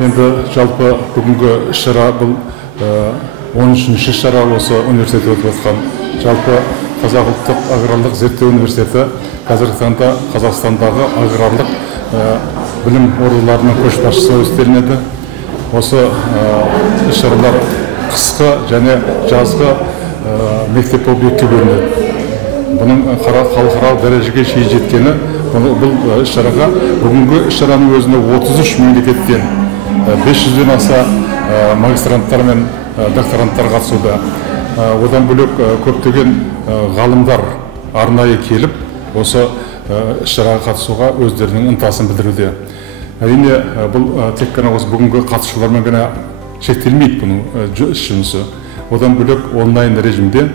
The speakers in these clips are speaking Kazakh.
Енді жалпы бүгінгі іс-шара бұл 13-ші шара осы университетте өтіп жатқан. Жалпы Қазақ ұлттық аграрлық зерттеу университеті қазіргі таңда Қазақстандағы аграрлық білім ордаларының көшбасшысы өстелінеді. Осы іс-шаралар қысқы және жазғы мектеп болып екіге бөлінеді. Бұның халықаралық дәрежеге шейін жеткені, бұл іс-шараға бүгінгі іс-шараның өзіне 33 мемлекеттен 500-ден аса магистранттар мен докторанттар қатысуда. Одан бөлек көптеген ғалымдар арнайы келіп, осы іс-шараға қатысуға өздерінің ынтасын білдіруде. Әрине, бұл тек қана осы бүгінгі қатысушылармен ғана шектелмейді бұның іс жұмысы. Одан бөлек онлайн режимде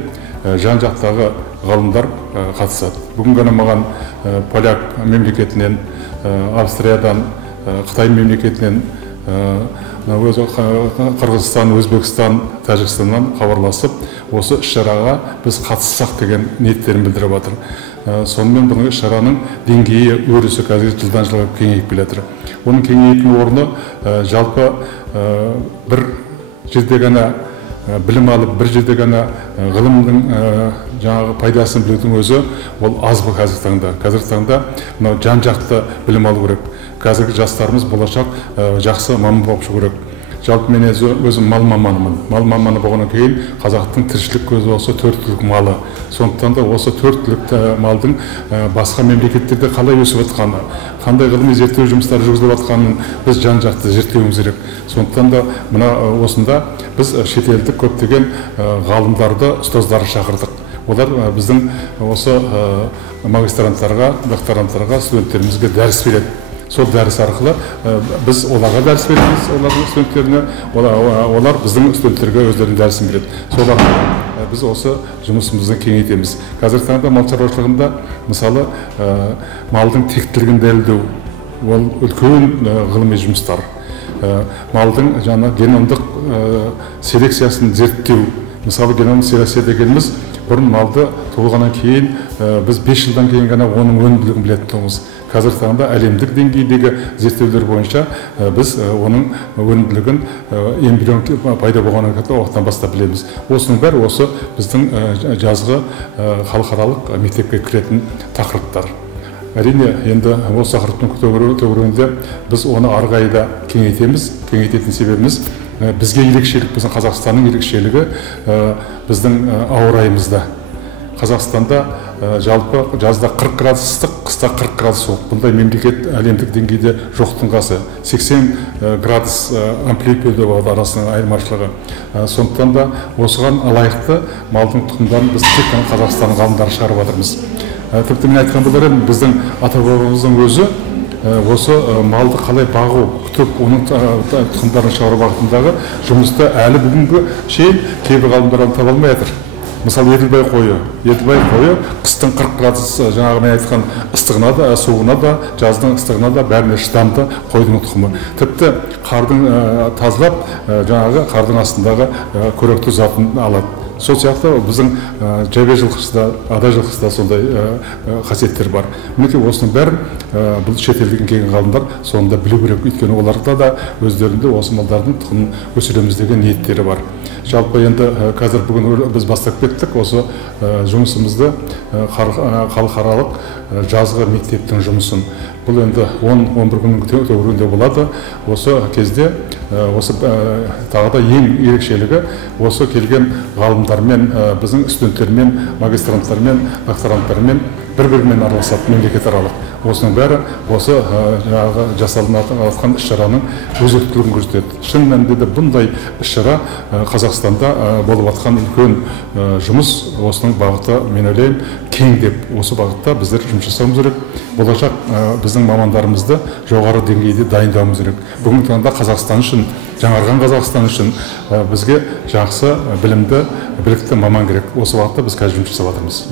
жан-жақтағы ғалымдар қатысады. Бүгін ғана маған поляк мемлекетінен, Австриядан, Қытай мемлекетінен, Қырғызстан, Өзбекстан, Тәжікстаннан хабарласып, осы іс-шараға біз қатыссақ деген ниеттерін білдіріп жатыр. Сонымен бұл іс-шараның деңгейі, өрісі қазір жылдан жылға кеңейіп келеді. Оның кеңейтін орны жалпы бір жерде ғана білім алып, бір жерде ғана ғылымның жаңағы пайдасын білудің өзі ол аз ба қазіргі таңда. Қазіргі таңда мынау жан-жақты білім алу керек. Қазіргі жастарымыз болашақ жақсы маман болып шығу керек. Жалпы мен өзім мал маманымын. Мал маманы болғаннан кейін қазақтың тіршілік көзі осы 4 түлік малы. Сондықтан да осы 4 түлікті малдың басқа мемлекеттерде қалай өсіп жатқаны, қандай ғылыми зерттеу жұмыстары жүргізіліп жатқанын біз жан-жақты зерттеуіміз керек. Сондықтан да мына осында біз шетелдік көптеген ғалымдарды, ұстаздарды шақырдық. Олар біздің осы магистранттарға, докторанттарға, студенттерімізге дәріс береді. Сол дәріс арқылы біз оларға дәріс береміз, олардың студенттеріне, олар біздің студенттерге өздерінің дәрісін береді. Сол арқылы біз осы жұмысымызды кеңейтеміз. Қазіргі таңда мал шаруашылығында мысалы малдың тектілігін дәлелдеу, ол үлкен ғылыми жұмыстар. Малдың жаңа геномдық селекциясын зерттеу. Мысалы геномдық селекция дегеніміз бұрын малды туылғаннан кейін біз 5 жылдан кейін ғана оның өнімділігін білетін тұғымыз. Қазіргі таңда әлемдік деңгейдегі зерттеулер бойынша біз оның өнімділігін эмбрион пайда болған уақыттан бастап білеміз. Осының бәрі осы біздің жазғы халықаралық мектепке кіретін тақырыптар. Әрине, енді осы тақырыптың төңірегінде біз оны арғайда кеңейтеміз. Кеңейтетін себебіміз бізге ерекшелік, біздің Қазақстанның ерекшелігі біздің ауа райымызда. Қазақстанда жалпы жазда 40 градус ыстық, қыста 40 градус суық. Бұндай мемлекет әлемдік деңгейде жоқтың қасы. 80 градус амплитуда болады арасының айырмашылығы. Сондықтан да осыған лайықты малдың тұқымдарын біз тек қана Қазақстанның ғалымдары шығарып жатырмыз. Тіпті мен айтқан болар едім, біздің ата-бабамыздың өзі осы малды қалай бағу, күтіп, оның тұқымдарын шығару бағытындағы жұмысты әлі бүгінгі шейін кейбір ғалымдар таба алмай жатыр. Мысалы, Еділбай қойы қыстың 40 градус жаңағы мен айтқан ыстығына да, суығына да, жаздың ыстығына да бәріне шыдамды қойдың тұқымы. Тіпті қардың тазалап, жаңағы қардың астындағы көрікті затын алады. Сол сияқты біздің жабе жылқышыда, ада жылқышыда сондай қасиеттер бар. Мінекей осының бәрін бұл шетелден келген ғалымдар сонда білу керек. Өйткені оларда да өздерінде осы малдардың тұқымын өсіреміз деген ниеттері бар. Жалпы енді қазір бүгін біз бастап кеттік осы жұмысымызды халықаралық жазғы мектептің жұмысын. Бұл енді 10-11 күннің төңірегінде болады. Осы кезде осы тағы да ең ерекшелігі осы келген ғалымдармен, біздің студенттермен, магистранттармен, докторанттармен бір-бірімен араласады, мемлекетаралық. Осының бәрі осы жаңағы жасалынып жатқан іс-шараның өзектілігін көрсетеді. Шын мәнінде бұндай іс-шара Қазақстанда болып жатқан үлкен жұмыс, осының бағыты мен ойлаймын кең деп. Осы бағытта біздер жұмыс жасауымыз керек. Болашақ біздің мамандарымызды жоғары деңгейде дайындауымыз керек. Бүгінгі таңда Қазақстан үшін, жаңарған Қазақстан үшін бізге жақсы білімді, білікті маман керек. Осы бағытта біз қазір жұмыс жасап жатырмыз.